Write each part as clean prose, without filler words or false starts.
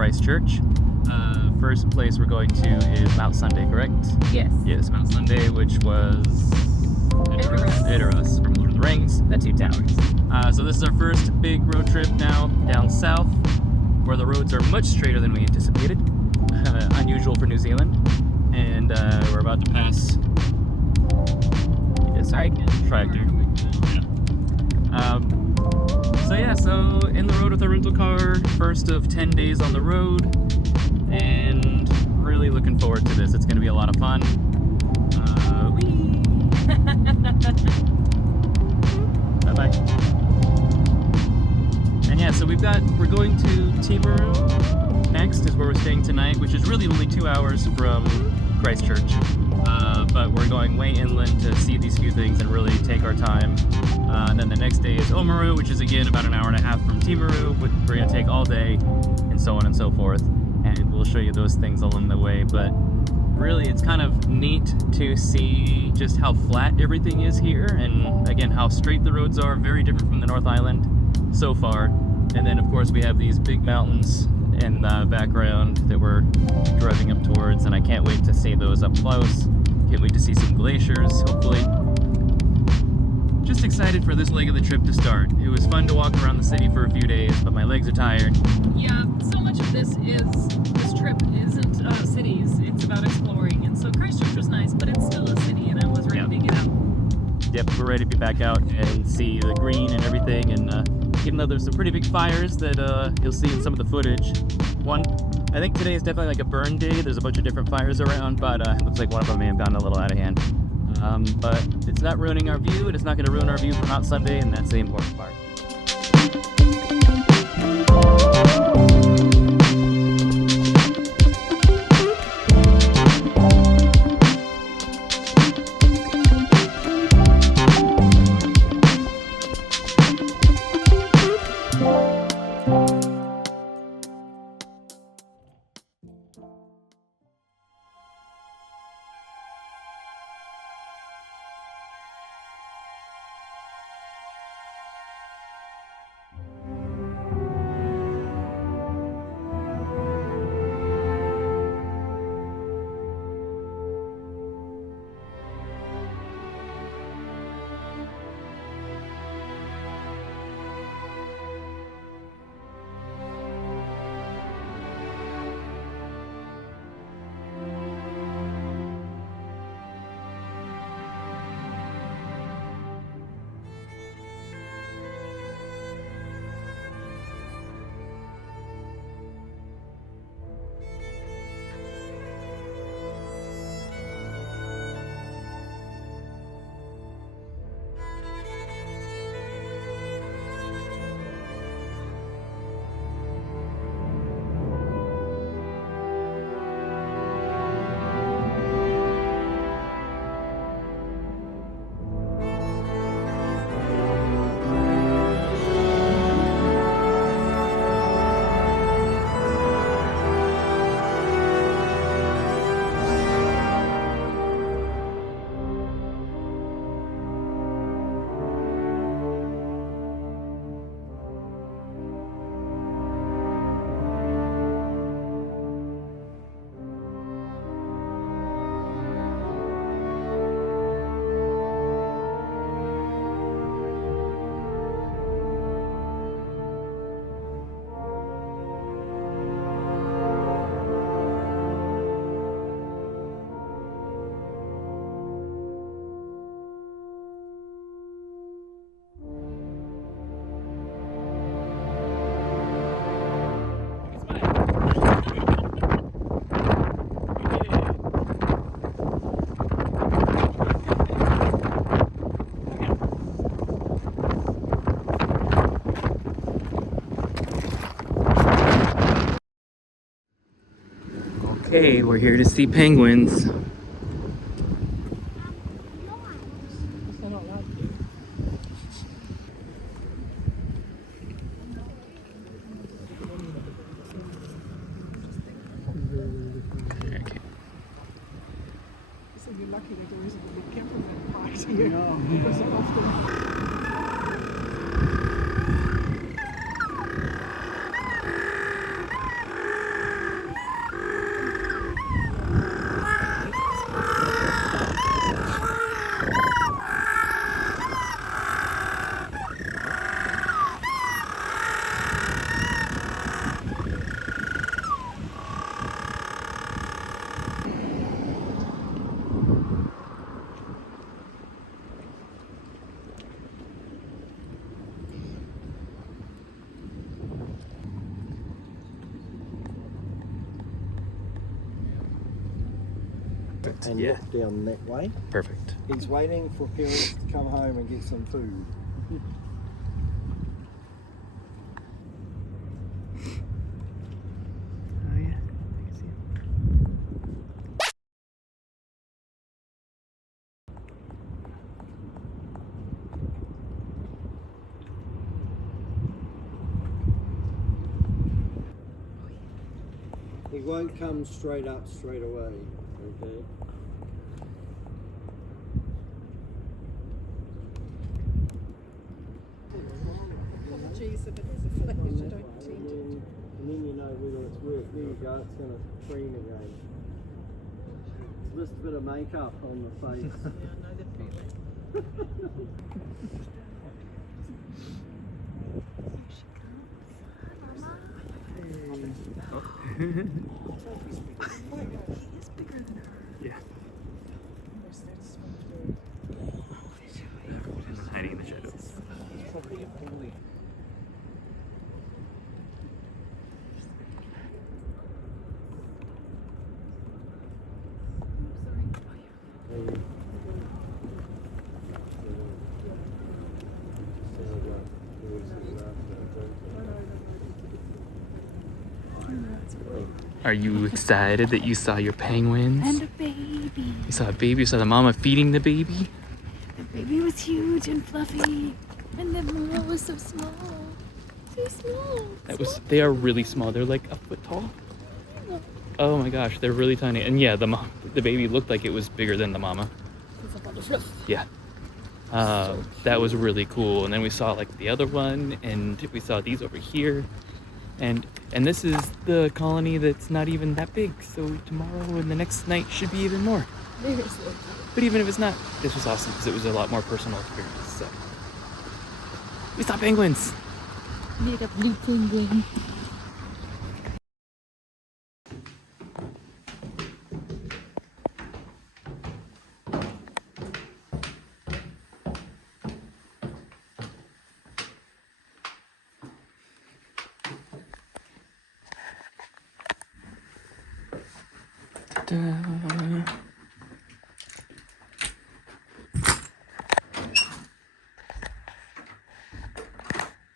Christchurch. First place we're going to is Mount Sunday, correct? Yes. Yes, Mount Sunday, which was Edoras from Lord of the Rings. The two towers. So this is our first big road trip now down south, where the roads are much straighter than we anticipated. Unusual for New Zealand. And we're about to pass tractor. So in the road with our rental car, first of 10 days on the road, and really looking forward to this. It's going to be a lot of fun. Bye-bye. And yeah, so we're going to Timaru next is where we're staying tonight, which is really only 2 hours from Christchurch. But we're going way inland to see these few things and really take our time. And then the next day is Omaru, which is again about an hour and a half from Timaru, which we're going to take all day, and so on and so forth. And we'll show you those things along the way. But really, it's kind of neat to see just how flat everything is here, and again, how straight the roads are, very different from the North Island so far. And then, of course, we have these big mountains in the background that we're driving up towards, and I can't wait to see those up close. Can't wait to see some glaciers, hopefully. Just excited for this leg of the trip to start. It was fun to walk around the city for a few days, but my legs are tired. Yeah, so much of this trip isn't cities, it's about exploring. And so Christchurch was nice, but it's still a city, and I was ready to get out. Yep, we're ready to be back out and see the green and everything, and even though there's some pretty big fires that you'll see in some of the footage. I think today is definitely like a burn day. There's a bunch of different fires around, but it looks like one of them may have gotten a little out of hand. But it's not ruining our view, and it's not going to ruin our view from Mount Sunday, and that's the important part. Okay, we're here to see penguins. You're lucky that there isn't a big campervan parked here. Because often Perfect. and Yeah. look down that way. Perfect. He's waiting for parents to come home and get some food. Oh yeah. I can see it. He won't come straight up straight away, okay? Apologies if it's a flash, I don't tend to. And then you know whether it's worked. There you go, it's going to clean again. It's just a bit of makeup on the face. Yeah, I know the feeling. Yeah. Hiding in the shadows. Probably a bully. Are you excited that you saw your penguins? And a baby. You saw a baby, you saw the mama feeding the baby? The baby was huge and fluffy. And the mama was so small. So small. They are really small. They're like a foot tall. Oh my gosh, they're really tiny. And yeah, the baby looked like it was bigger than the mama. Yeah. That was really cool. And then we saw like the other one, and we saw these over here. And this is the colony that's not even that big. So tomorrow and the next night should be even more. But even if it's not, this was awesome because it was a lot more personal experience. So we saw penguins. Made a blue penguin.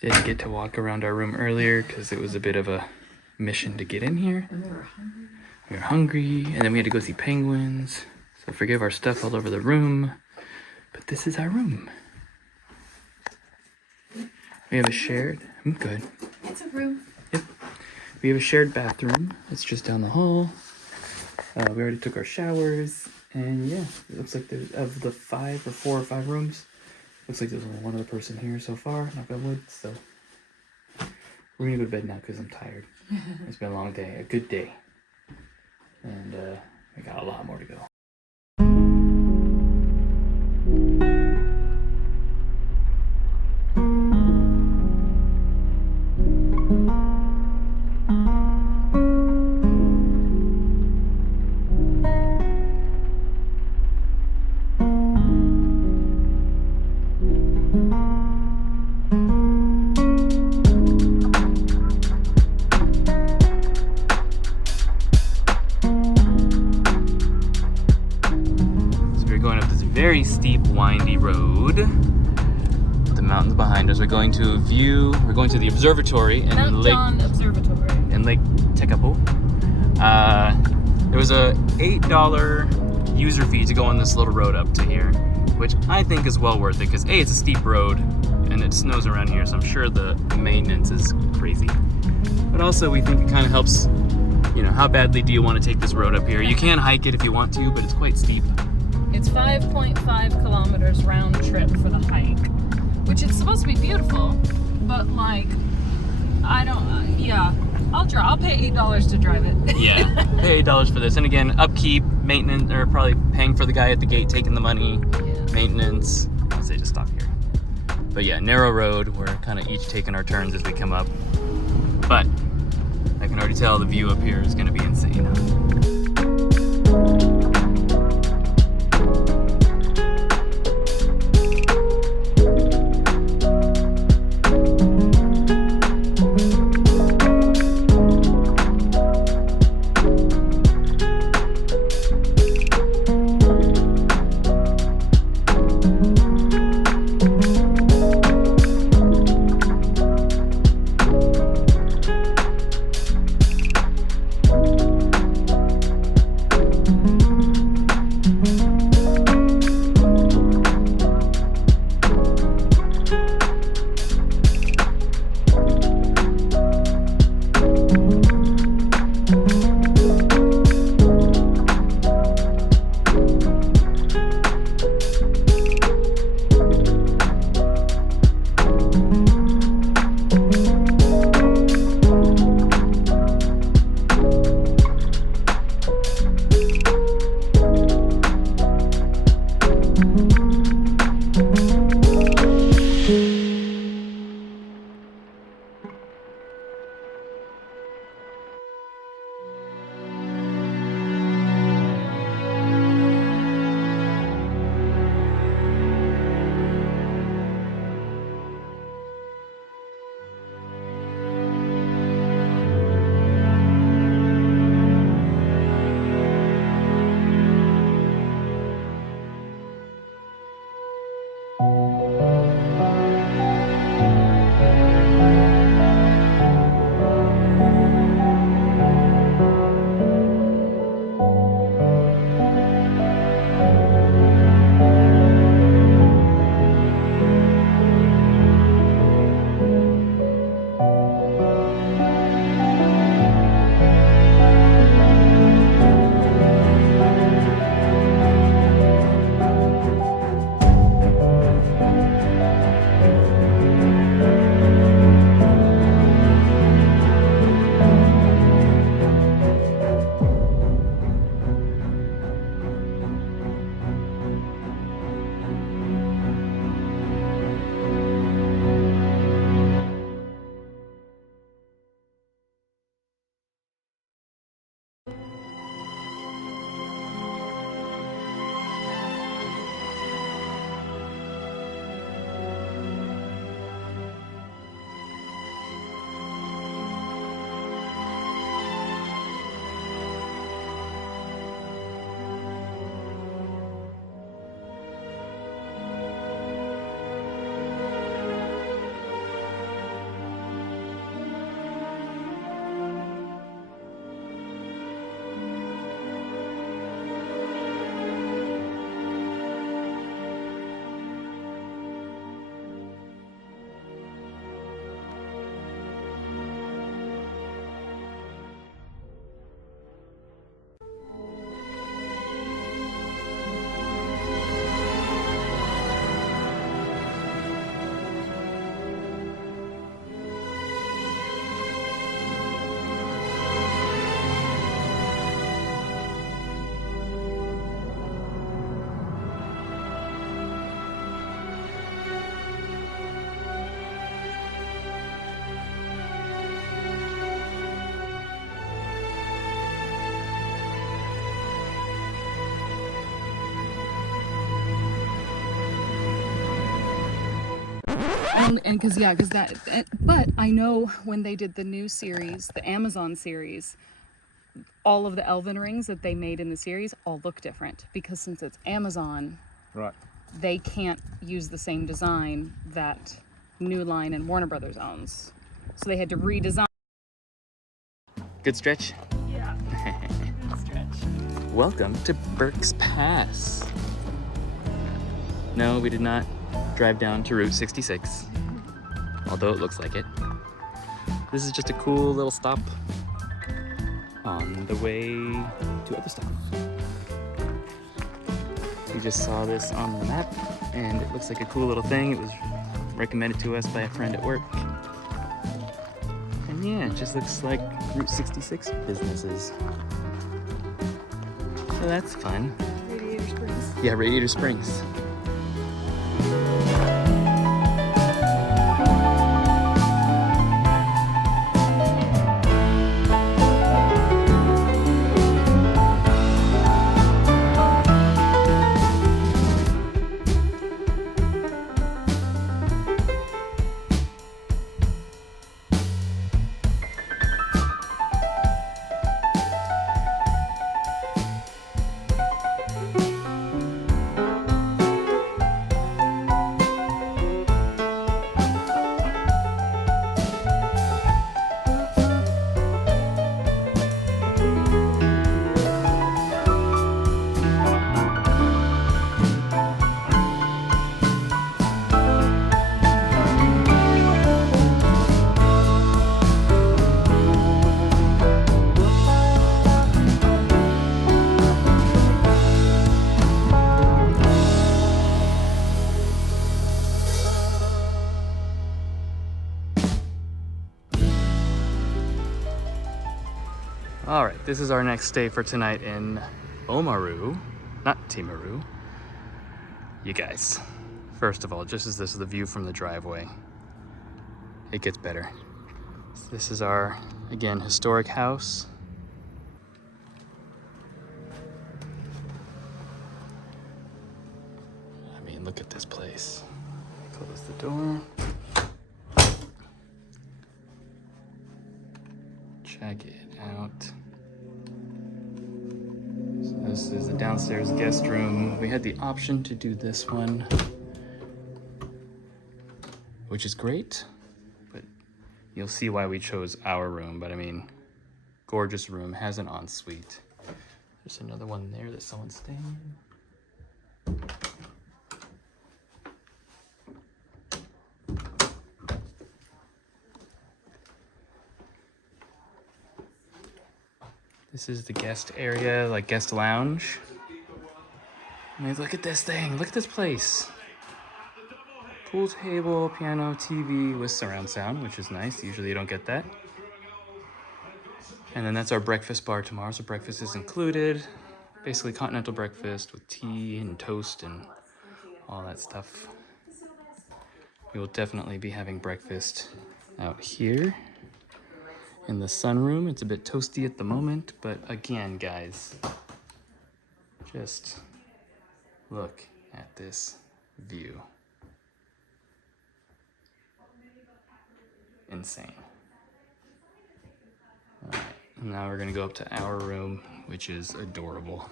Didn't get to walk around our room earlier because it was a bit of a mission to get in here. We were hungry, and then we had to go see penguins. So forgive our stuff all over the room, but this is our room. We have a shared. I'm good. It's a room. Yep. We have a shared bathroom. It's just down the hall. We already took our showers, and yeah, it looks like of the 4 or 5 rooms, looks like there's only one other person here so far, knock on wood, so we're gonna go to bed now because I'm tired. It's been a long day, a good day, and we got a lot more to go. Very steep, windy road. The mountains behind us. We're going to the observatory in Lake Tekapo. There was a $8 user fee to go on this little road up to here, which I think is well worth it because A, it's a steep road and it snows around here, so I'm sure the maintenance is crazy. But also we think it kind of helps, how badly do you want to take this road up here? You can hike it if you want to, but it's quite steep. It's 5.5 kilometers round trip for the hike, which is supposed to be beautiful, but I'll pay $8 to drive it. Yeah, pay $8 for this. And again, upkeep, maintenance, or probably paying for the guy at the gate taking the money, maintenance. I'd say just stop here. But yeah, narrow road. We're kind of each taking our turns as we come up. But I can already tell the view up here is going to be insane. And because but I know when they did the new series, the Amazon series, all of the elven rings that they made in the series all look different because since it's Amazon, Right. they can't use the same design that New Line and Warner Brothers owns. So they had to redesign. Good stretch? Yeah. Good stretch. Welcome to Burke's Pass. No, we did not drive down to Route 66, although it looks like it. This is just a cool little stop on the way to other stuff. We just saw this on the map, and it looks like a cool little thing. It was recommended to us by a friend at work. And yeah, it just looks like Route 66 businesses. So that's fun. Radiator Springs. Yeah, Radiator Springs. All right, this is our next stay for tonight in Omaru, not Timaru. You guys, first of all, just as this is the view from the driveway, it gets better. This is our, again, historic house. I mean, look at this place. Close the door. Check it out. So this is the downstairs guest room. We had the option to do this one, which is great, but you'll see why we chose our room. But I mean, gorgeous room, has an ensuite. There's another one there that someone's staying in. This is the guest area, like guest lounge. I mean, look at this thing. Look at this place. Pool table, piano, TV with surround sound, which is nice. Usually you don't get that. And then that's our breakfast bar tomorrow. So breakfast is included. Basically continental breakfast with tea and toast and all that stuff. We will definitely be having breakfast out here in the sunroom. It's a bit toasty at the moment, but again, guys, just look at this view. Insane. All right, now we're gonna go up to our room, which is adorable.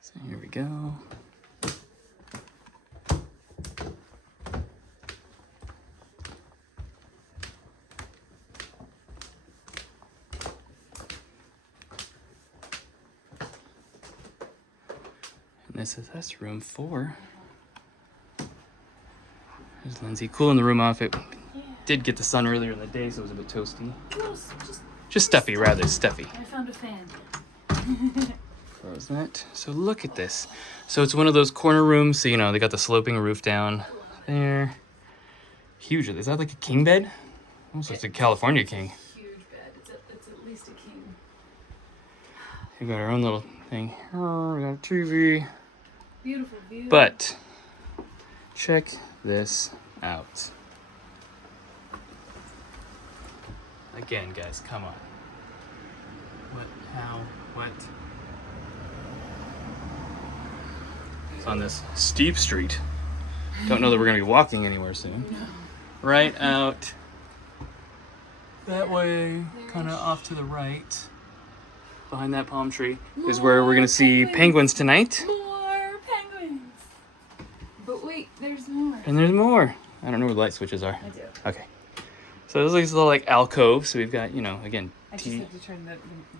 So here we go. This is us, room 4. There's Lindsay cooling the room off. It did get the sun earlier in the day, so it was a bit toasty. Just stuffy, rather stuffy. I found a fan. Close that. So look at this. So it's one of those corner rooms. So, you know, they got the sloping roof down there. Huge. Is that like a king bed? Almost like a California king. Huge bed. It's at least a king. We got our own little thing. We got a TV. Beautiful view. But check this out. Again, guys, come on. What? How? What? It's on this steep street. Don't know that we're gonna be walking anywhere soon. Right out that way, kind of off to the right, behind that palm tree, is where we're gonna see penguins tonight. More penguins. But wait, there's more. And there's more. I don't know where the light switches are. I do. Okay. So there's like this little like alcove. So we've got, you know, again, I just have to turn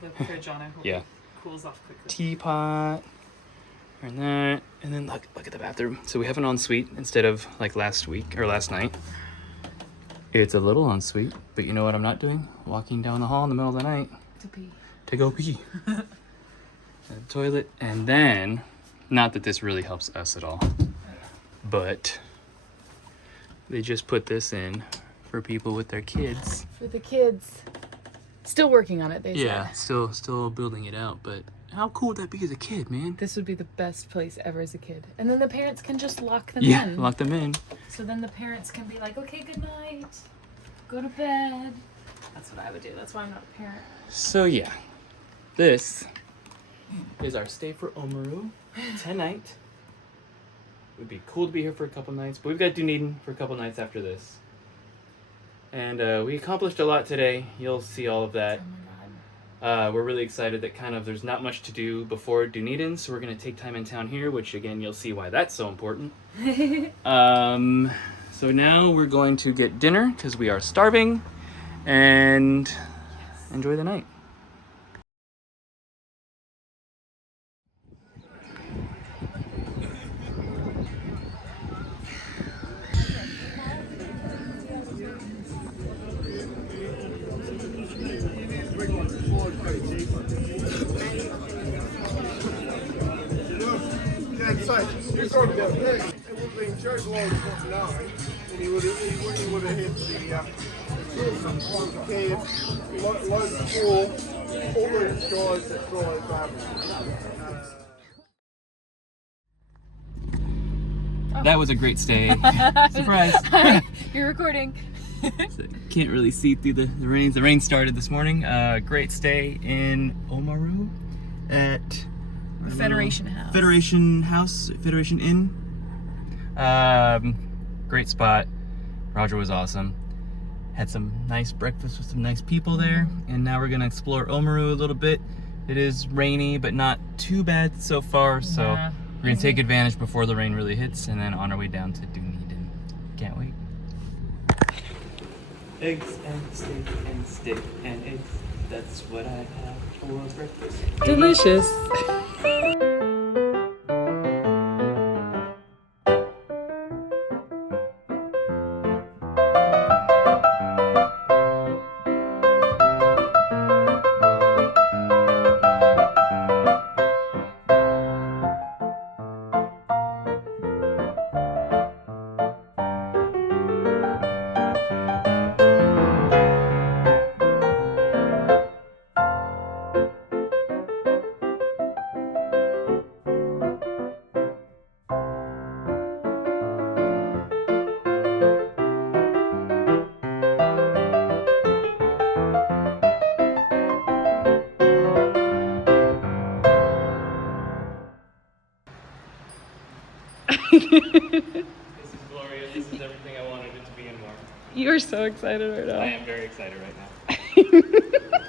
the fridge on. I hope Yeah. it cools off quickly. teapot, and that, and then look at the bathroom. So we have an ensuite instead of like last week or last night. It's a little ensuite, but you know what I'm not doing? Walking down the hall in the middle of the night To pee. to go pee. The toilet, and then, not that this really helps us at all, but they just put this in for people with their kids. For the kids. Still working on it, they Yeah, said. still building it out, but how cool would that be as a kid, man? This would be the best place ever as a kid. And then the parents can just lock them Yeah, in. lock them in. So then the parents can be like, okay, good night. Go to bed. That's what I would do. That's why I'm not a parent. So yeah, this is our stay for Omaru tonight. Would be cool to be here for a couple nights, but we've got Dunedin for a couple nights after this. And we accomplished a lot today. You'll see all of that. Oh my god. We're really excited that kind of there's not much to do before Dunedin, so we're gonna take time in town here, which again you'll see why that's so important. So now we're going to get dinner because we are starving, and enjoy the night. You're talking about that. It would have been Joe Bloggs from 9, and he would have hit the source cab, load 4, all those guys that drive That was a great stay. Surprise. You're recording. So can't really see through the rains. The rain started this morning. Great stay in Omaru at Federation House. Federation Inn. Great spot. Roger was awesome. Had some nice breakfast with some nice people there. And now we're gonna explore Omaru a little bit. It is rainy, but not too bad so far. So Yeah. we're gonna take advantage before the rain really hits, and then on our way down to Dunedin. Can't wait. Eggs and steak and eggs. That's what I have for breakfast. Delicious. This is glorious. This is everything I wanted it to be and more. You're so excited right now. I am very excited right now.